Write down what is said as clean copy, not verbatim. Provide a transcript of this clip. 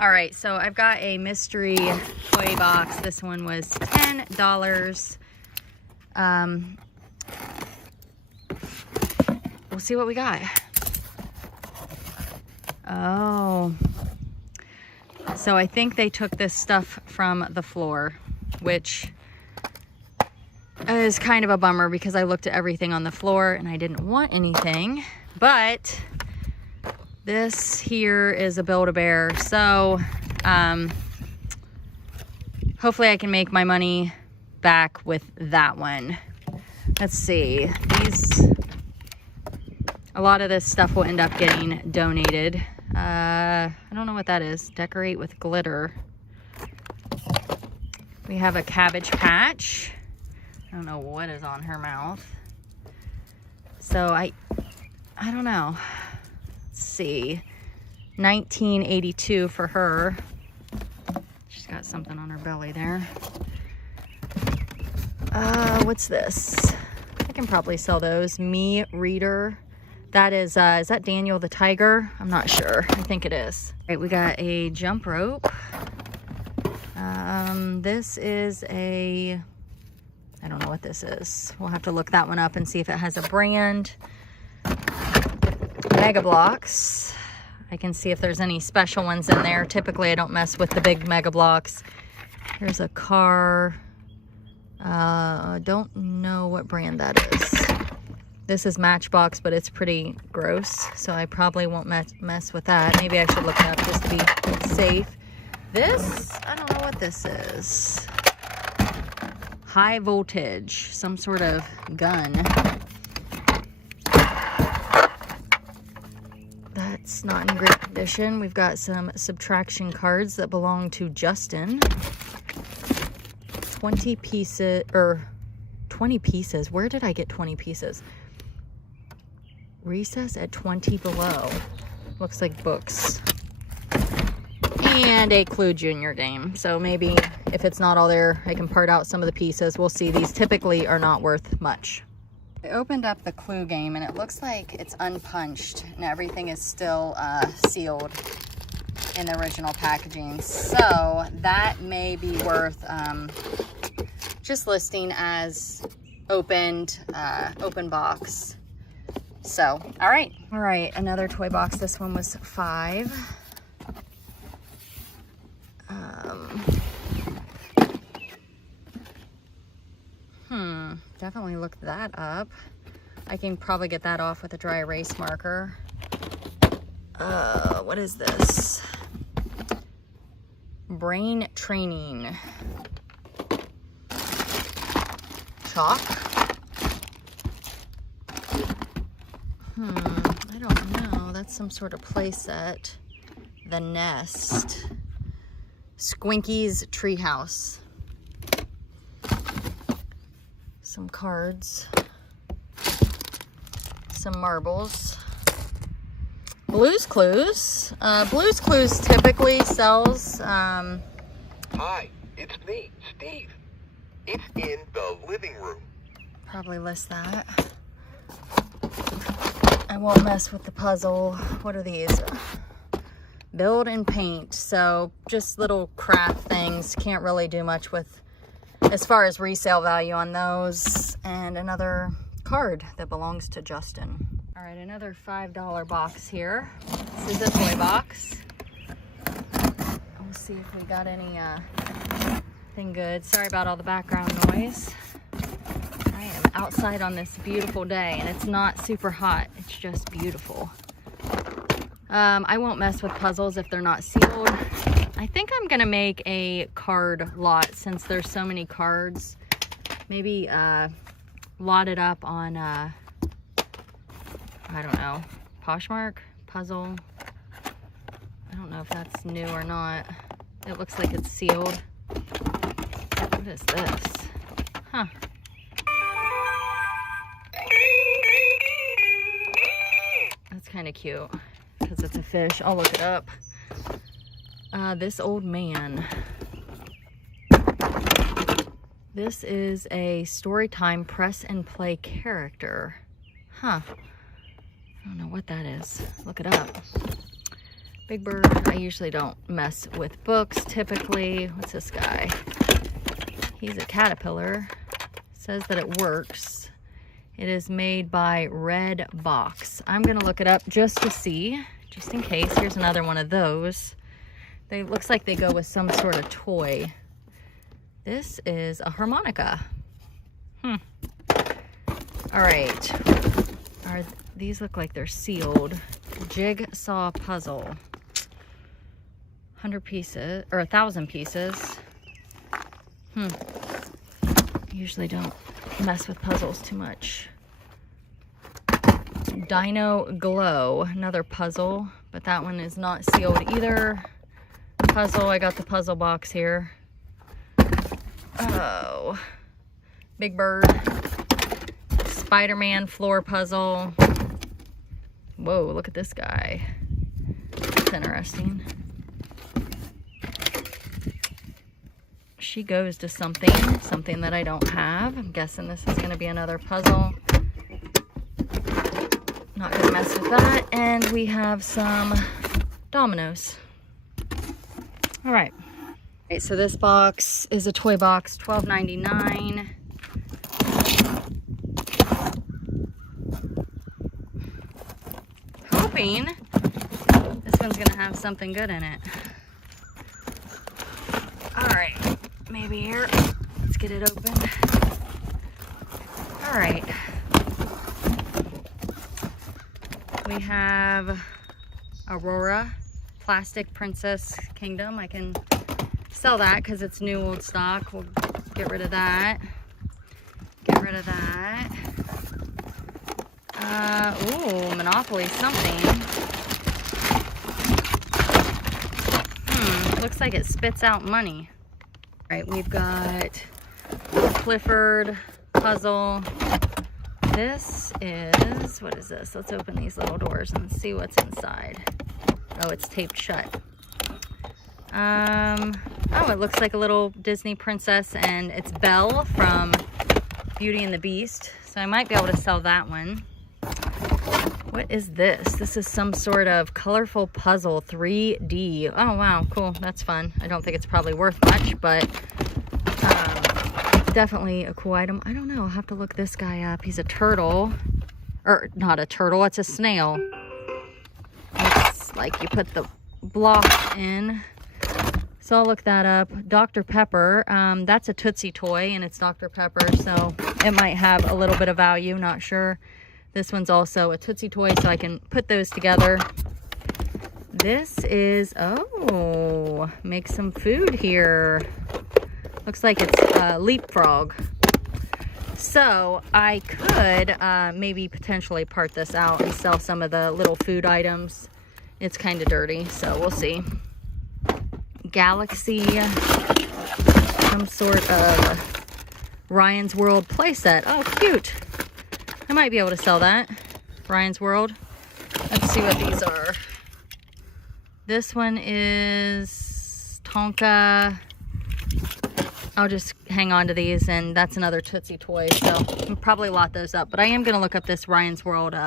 All right, so I've got a mystery toy box. This one was $10. We'll see what we got. Oh, so I think they took this stuff from the floor, which is kind of a bummer because I looked at everything on the floor and I didn't want anything. But this here is a Build-A-Bear, so hopefully I can make my money back with that one. Let's see. A lot of this stuff will end up getting donated. I don't know what that is. Decorate with glitter. We have a Cabbage Patch. I don't know what is on her mouth. So I don't know. Let's see. 1982 for her. She's got something on her belly there. What's this? I can probably sell those. Me Reader. That is that Daniel the Tiger? I'm not sure. I think it is. All right, we got a jump rope. This is a, I don't know what this is. We'll have to look that one up and see if it has a brand. Mega Blocks. I can see if there's any special ones in there. Typically, I don't mess with the big Mega Blocks. Here's a car. Don't know what brand that is. This is Matchbox, but it's pretty gross, so I probably won't mess with that. Maybe I should look it up just to be safe. This, I don't know what this is. High voltage, some sort of gun. That's not in great condition. We've got some subtraction cards that belong to Justin. 20 pieces, or 20 pieces. Where did I get 20 pieces? Recess at 20 below. Looks like books. And a Clue Junior game. So maybe if it's not all there, I can part out some of the pieces. We'll see. These typically are not worth much. I opened up the Clue game and it looks like it's unpunched and everything is still sealed in the original packaging. So that may be worth just listing as open box. So, all right, another toy box. This one was $5. Definitely look that up. I can probably get that off with a dry erase marker. What is this? Brain training. Chalk. I don't know. That's some sort of play set. The Nest. Squinky's Treehouse. Some cards. Some marbles. Blue's Clues. Blue's Clues typically sells... Hi, it's me, Steve. It's in the living room. Probably list that. I won't mess with the puzzle. What are these? Build and paint. So just little craft things. Can't really do much with as far as resale value on those. And another card that belongs to Justin. All right, another $5 box here. This is a toy box. We'll see if we got anything good. Sorry about all the background noise. I am outside on this beautiful day and it's not super hot. It's just beautiful. I won't mess with puzzles if they're not sealed. I think I'm gonna make a card lot since there's so many cards. Maybe lot it up on, I don't know, Poshmark, puzzle. I don't know if that's new or not. It looks like it's sealed. What is this? Huh. That's kind of cute because it's a fish. I'll look it up. This old man. This is a Storytime press and play character. Huh. I don't know what that is. Look it up. Big Bird. I usually don't mess with books typically. What's this guy? He's a caterpillar. Says that it works. It is made by Red Box. I'm gonna look it up just to see, just in case. Here's another one of those. They looks like they go with some sort of toy. This is a harmonica. All right. These look like they're sealed. Jigsaw puzzle. 100 pieces, or 1,000 pieces. Usually don't mess with puzzles too much. Dino Glow, another puzzle, but that one is not sealed either. Puzzle, I got the puzzle box here. Oh, Big Bird. Spider-Man floor puzzle. Whoa, look at this guy. That's interesting. She goes to something that I don't have. I'm guessing this is going to be another puzzle. Not going to mess with that. And we have some dominoes. All right. Okay, so this box is a toy box, $12.99. Hoping this one's gonna have something good in it. All right, maybe here. Let's get it open. All right. We have Aurora Plastic Princess Kingdom. I can sell that because it's new old stock. We'll get rid of that. Get rid of that. Ooh, Monopoly something. Looks like it spits out money. All right, we've got Clifford puzzle. This is, what is this? Let's open these little doors and see what's inside. Oh, it's taped shut. Oh, it looks like a little Disney princess, and it's Belle from Beauty and the Beast. So I might be able to sell that one. What is this? This is some sort of colorful puzzle, 3D. Oh, wow, cool. That's fun. I don't think it's probably worth much, but definitely a cool item. I don't know. I'll have to look this guy up. He's a turtle. Or not a turtle. It's a snail. It's like you put the block in. So I'll look that up. Dr. Pepper. That's a Tootsie toy, and it's Dr. Pepper, so it might have a little bit of value. Not sure. This one's also a Tootsie toy, so I can put those together. This is, oh, make some food here. Looks like it's Leapfrog. So I could maybe potentially part this out and sell some of the little food items. It's kind of dirty, so we'll see. Galaxy, some sort of Ryan's World playset. Oh, cute. I might be able to sell that. Ryan's World. Let's see what these are. This one is Tonka. I'll just hang on to these, and that's another Tootsie toy, so I'll probably lot those up. But I am going to look up this Ryan's World